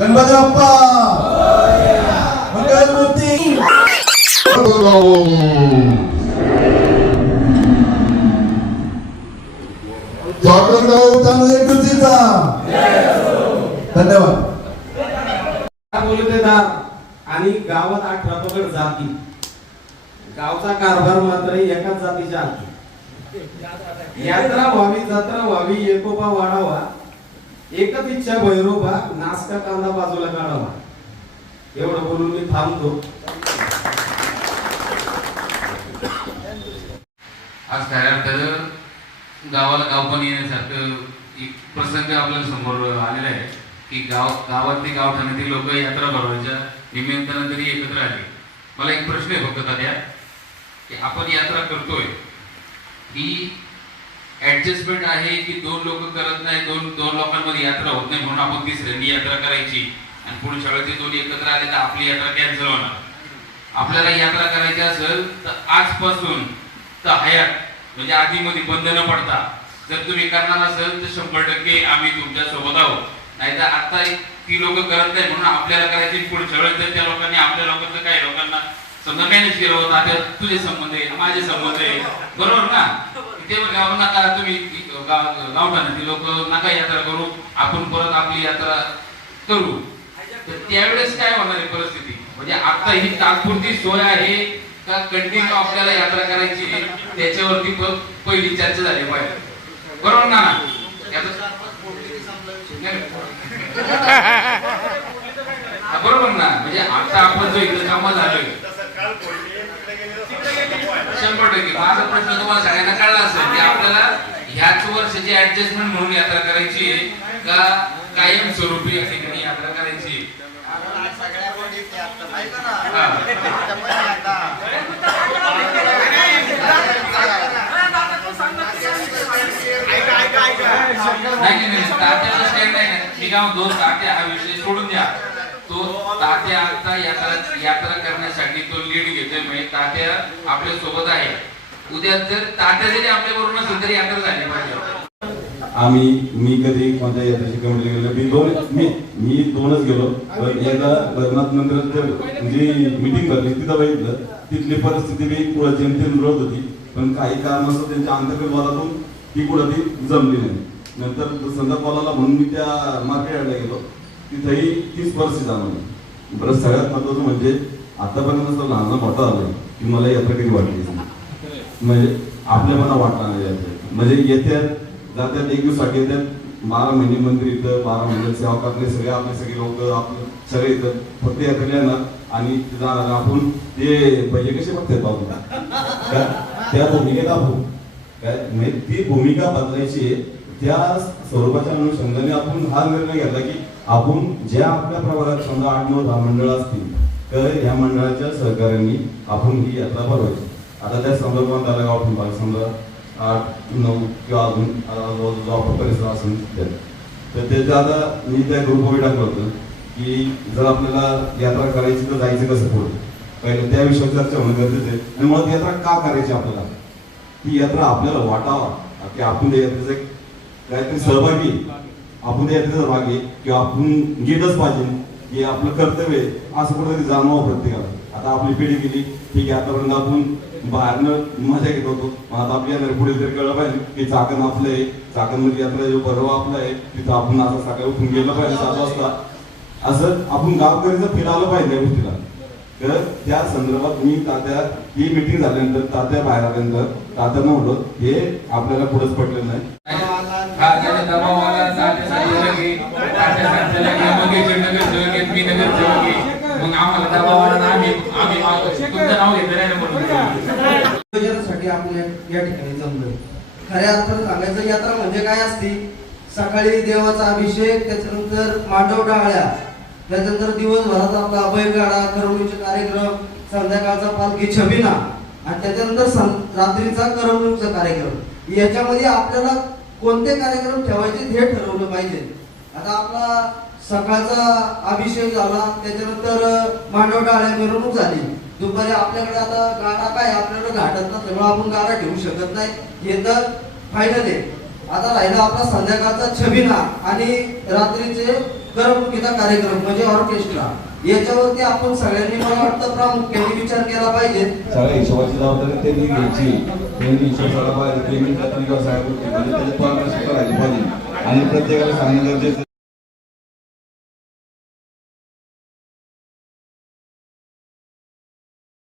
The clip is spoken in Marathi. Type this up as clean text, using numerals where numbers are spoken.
गणपती बाप्पा मंगलमूर्ती. धन्यवाद. आणि गावात 18 पगड जाती, गावचा कारभार मात्र एकाच जातीच्या हाती. यात्रा व्हावी जत्रा व्हावी एकोपा वाढावा, एकच इच्छा भैरोबा नासका कांदा बाजूला काढावा. एवढं बोलून मी थांबतो. आज खऱ्या अर्थानं गावाला गावपण येण्यासारखं एक प्रसंग आपल्या समोर आलेला आहे की गावातली गावठाणातील लोक यात्रा भरवायच्या निमित्तानं तरी एकत्र आले. मला एक प्रश्न आहे फक्त तात्या की आपण यात्रा करतोय ही ऍडजस्टमेंट आहे की दोन लोक करत नाही, दोन लोकांमध्ये यात्रा होत नाही म्हणून आपण तिसऱ्यांनी यात्रा करायची आणि पुढच्या वेळेस दोन एकत्र आले तर आपली यात्रा कॅन्सल होणार. आपल्याला यात्रा करायची असेल तर आजपासून तर हयात म्हणजे आधीमध्ये बंद न पडता जर तुम्ही करणार असेल तर 100% आम्ही तुमच्या सोबत आहोत. नाहीतर आता ती लोक करत नाही म्हणून आपल्याला करायची, पुढच्या वेळेस तर त्या लोकांनी आपल्या लोकांचं काही लोकांना समजा मॅनेज केलं होतं, आता तुझे संबंध आहे माझे संबंध आहे बरोबर ना, ते गाव नका तुम्ही गावठाणातील लोक नका यात्रा करू, आपण परत आपली यात्रा करू. तर त्यावेळेस काय होणार आहे परिस्थिती? म्हणजे आता ही तात्पुरती सोय आहे का कंटिन्यू आपल्याला यात्रा करायची त्याच्यावरती पहिली चर्चा झाली पाहिजे बरोबर ना. बरोबर ना, म्हणजे आता आपण जो इकडे जमा झालोय 100%. माझा प्रश्न तुम्हाला सगळ्यांना कळला असेल की आपल्याला ह्याच वर्षाची ऍडजस्टमेंट म्हणून यात्रा करायची का कायम स्वरूपी या ठिकाणी यात्रा करायची. नाही तात्याचा स्टँड नाही, मी काय म्हणतो तात्या हा विषय सोडून द्या. तो तात्या आता यात्रा करण्यासाठी तो लीड घेतोय, म्हणजे तात्या आपल्या सोबत आहे. उद्या जर तात्या जरी आपल्या बरोबर नसेल तरी यात्रा झाली पाहिजे. मी कधी कोणत्या यात्रेची कमिटी गेलो मी दोनच गेलो, पण एकदा लग्नात नंतर जी मीटिंग भरली तिथं बघितलं तिथली परिस्थिती बी पुढे जेमतेम जुळत होती, पण काही कारणास्तव त्यांच्या अंतर्गत वादातून ती कुठं ती जमली नाही. नंतर संदर्भ बोलायला म्हणून मी त्या मार्केट यार्डला गेलो, तिथेही तीच परिस्थिती जाणवली. बरं सगळ्यात महत्वाचं म्हणजे आतापर्यंत लहान मोठा झालाय की मला यात्रा कधी वाटली म्हणजे आपल्या मना वाटला नाही यात्रा. म्हणजे येत्यात जात्यात एक दिवसासाठी येतात, 12 महिने मंदिर इथं 12 महिने सेवा करणे सगळे आपले सगळे लोक आपले सगळे इथं फक्त यात्रेला येणार आणि जाणार. आपण ते पहिले कसे बघतात बाबू त्या भूमिकेत आपण काय म्हणजे ती भूमिका बदलायची त्या स्वरूपाच्या अनुषंगाने आपण हा निर्णय घेतला की आपण ज्या आपल्या प्रभागात समजा 8-9-10 मंडळ असतील तर या मंडळाच्या सहकार्याने आपण ही यात्रा भरवायची. आता त्या संदर्भात आला गाव आपण भाग समजा 8-9 किंवा अजून जो आपण परिसर असेल तर त्याच्या आता मी त्या ग्रुपवर टाकलं होतं की जर आपल्याला यात्रा करायची तर जायचं कसं पुढे पहिलं त्या विषयावर चर्चा होणं गरजेचं आहे. आणि मुळात यात्रा का करायची आपल्याला, ती यात्रा आपल्याला वाटावा की आपण त्या यात्रेचं काहीतरी सहभागी, आपण त्या यात्रेचा भाग आहे किंवा आपण गेलंच पाहिजे की आपलं कर्तव्य आहे असं कुठेतरी जाणवावं प्रत्येकाला. आता आपली पिढी गेली ठीक आहे, आतापर्यंत आपण बाहेरनं मजा घेत होतो, आता आपल्या पुढे तरी कळलं पाहिजे की चाकण आपलं आहे, चाकण म्हणजे यात्रा जो परवा आपला आहे तिथं आपण असं सकाळी उठून गेलं पाहिजे 7 वाजता, असं आपण गावकरीचं फील आलं पाहिजे त्या गोष्टीला. तर त्या संदर्भात मी तात्या ही मीटिंग झाल्यानंतर तात्या बाहेर आल्यानंतर तात्यांना म्हणलो हे आपल्याला पुढेच पडलेलं नाही. आपण या ठिकाणी जमलोय. खऱ्या अर्थानं सांगायचं यात्रा म्हणजे काय असती, सकाळी देवाचा अभिषेक, त्याच्यानंतर मांडव डाळ्या, त्याच्यानंतर दिवसभरात आपला बैलगाडा करमणुकीचे कार्यक्रम, संध्याकाळचा पालखी छबिना आणि त्याच्यानंतर रात्रीचा करमणुकीचा कार्यक्रम. याच्यामध्ये आपल्याला कोणते कार्यक्रम ठेवायचे हे ठरवलं पाहिजे. आता आपला सकाळचा अभिषेक झाला, त्याच्यानंतर मांडव डाळ्या मिरवणूक झाली, दुपारी आपल्याकडे आता गाडा काय आपल्याकडे घाटत नसल्यामुळे आपण गाडा ठेवू शकत नाही, हे तर फायनल आहे. आता राहिला आपला संध्याकाळचा छबिना आणि रात्रीचे करमणुकीचा कार्यक्रम म्हणजे ऑर्केस्ट्रा, याच्यावरती आपण सगळ्यांनी मला वाटतं प्रामुख्याने विचार केला पाहिजे. सगळ्या हिशोबाची जबाबदारी त्यांनी घ्यायची, त्यांनी हिशोब सगळा पाहिजे, पेमेंट सगळ्या गोष्टी म्हणजे त्याच्यात पाहिजे आणि प्रत्येकाला सांगणं गरजेचं.